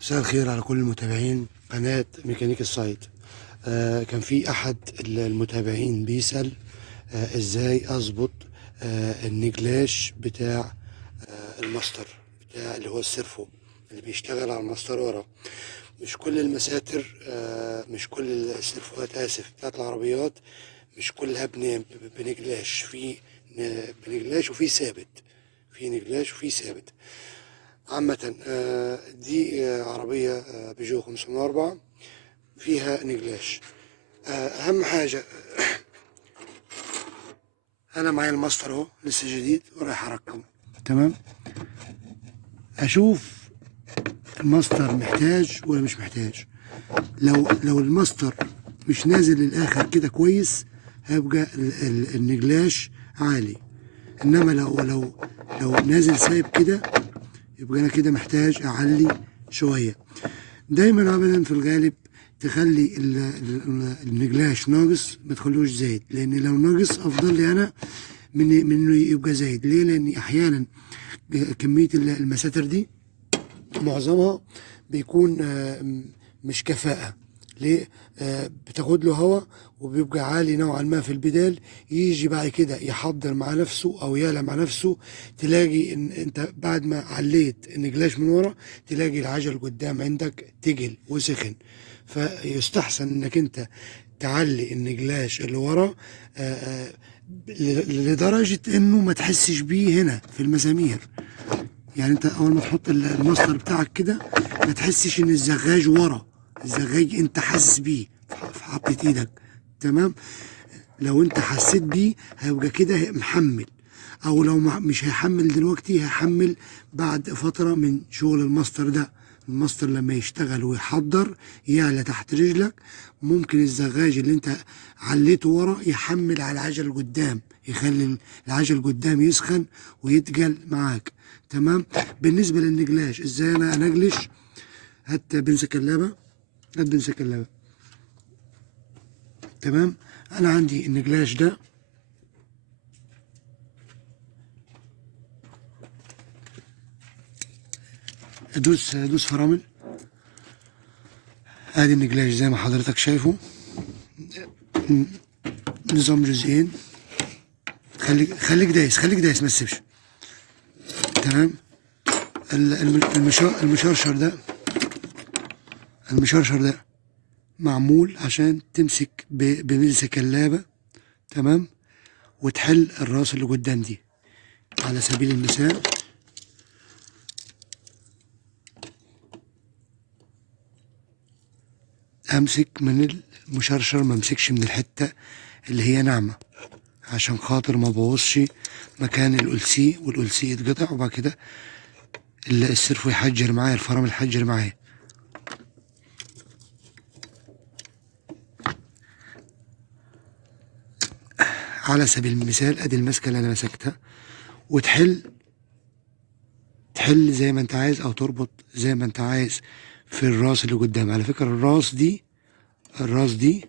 مساء الخير على كل المتابعين قناة ميكانيك السايت. كان في أحد المتابعين بيسأل إزاي أظبط النجلاش بتاع الماستر بتاع اللي هو السيرفو اللي بيشتغل على الماستر ورا. مش كل المساتر مش كل السيرفوهات بتاعت العربيات مش كلها بنجلاش. في بنجلاش وفي ثابت، في نجلاش وفي ثابت. عامة دي عربية بيجو 504 فيها نجلاش. أهم حاجة أنا معايا الماستر أهو لسه جديد ورايح أركبه. تمام، أشوف الماستر محتاج ولا مش محتاج. لو الماستر مش نازل للآخر كده كويس هيبقى النجلاش عالي، إنما لو نازل سايب كده يبقى أنا كده محتاج أعلي شوية. دايما ابدا في الغالب تخلي النجلاش ناقص، ما تخلوش زايد، لان لو ناقص افضل لي انا من انه يبقى زايد. ليه؟ لان احيانا كميه المساتر دي معظمها بيكون مش كفاءة. ليه؟ بتاخد له هوا وبيبقى عالي نوعا ما في البدال، يجي بعد كده يحضر مع نفسه او يعلى مع نفسه، تلاقي ان انت بعد ما عليت النجلاش من ورا تلاقي العجل قدام عندك تقل وسخن. فيستحسن انك انت تعلي النجلاش اللي ورا لدرجة انه ما تحسش بيه هنا في المسامير. يعني انت اول ما تحط الماستر بتاعك كده ما تحسش ان الزغاج ورا، الزغاج انت حاسس بيه في حطة ايدك. تمام، لو انت حسيت بيه هيبقى كده محمل، او لو مش هيحمل دلوقتي هيحمل بعد فترة من شغل الماستر ده. الماستر لما يشتغل ويحضر يعلى تحت رجلك ممكن الزغاج اللي انت عليته ورا يحمل على العجل قدام، يخلي العجل قدام يسخن ويتقل معاك. تمام، بالنسبة للنجلاش ازاي انا انجلش؟ هات بنسة كلابة، هات بنسة كلابة. تمام، انا عندي النجلاش ده ادوس فرامل. ادي النجلاش زي ما حضرتك شايفه، نظام جزئين. خليك دايس ما تسيبش. تمام، المشرشر ده معمول عشان تمسك بملسة كلابة. تمام، وتحل الراس اللي قدام دي. على سبيل المثال امسك من المشرشر، ما امسكش من الحتة اللي هي ناعمة عشان خاطر ما بوظش مكان الألسي، والألسي يتقطع وبعد كده السرفو يحجر معايا، الفرامل يحجر معايا. على سبيل المثال ادي المسكة اللي انا مسكتها، وتحل زي ما انت عايز او تربط زي ما انت عايز في الراس اللي قدام. على فكرة الراس دي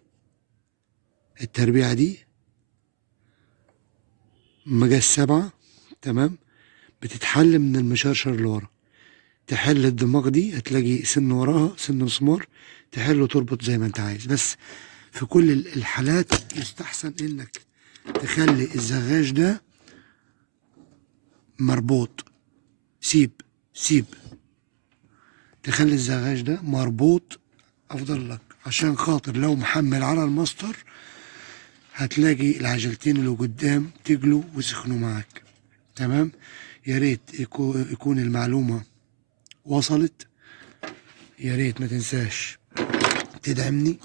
التربيعة دي مقاس 7. تمام، بتتحل من المشرشر اللي ورا. تحل الدماغ دي هتلاقي سن وراها سن مسمار، تحل وتربط زي ما انت عايز. بس في كل الحالات يستحسن انك تخلي الزغاج ده مربوط. سيب تخلي الزغاج ده مربوط افضل لك، عشان خاطر لو محمل على الماستر هتلاقي العجلتين اللي قدام تجلوا وسخنوا معاك. تمام، يا ريت يكون المعلومة وصلت. يا ريت ما تنساش تدعمني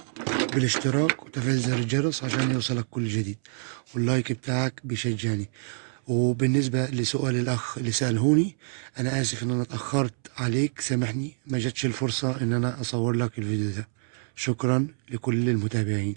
بالاشتراك وتفعيل زر الجرس عشان يوصلك كل جديد، واللايك بتاعك بيشجعني. وبالنسبة لسؤال الأخ اللي سألهوني، أنا آسف إن أنا اتأخرت عليك، سامحني، ما جاتش الفرصة إن أنا أصور لك الفيديو ده. شكرا لكل المتابعين.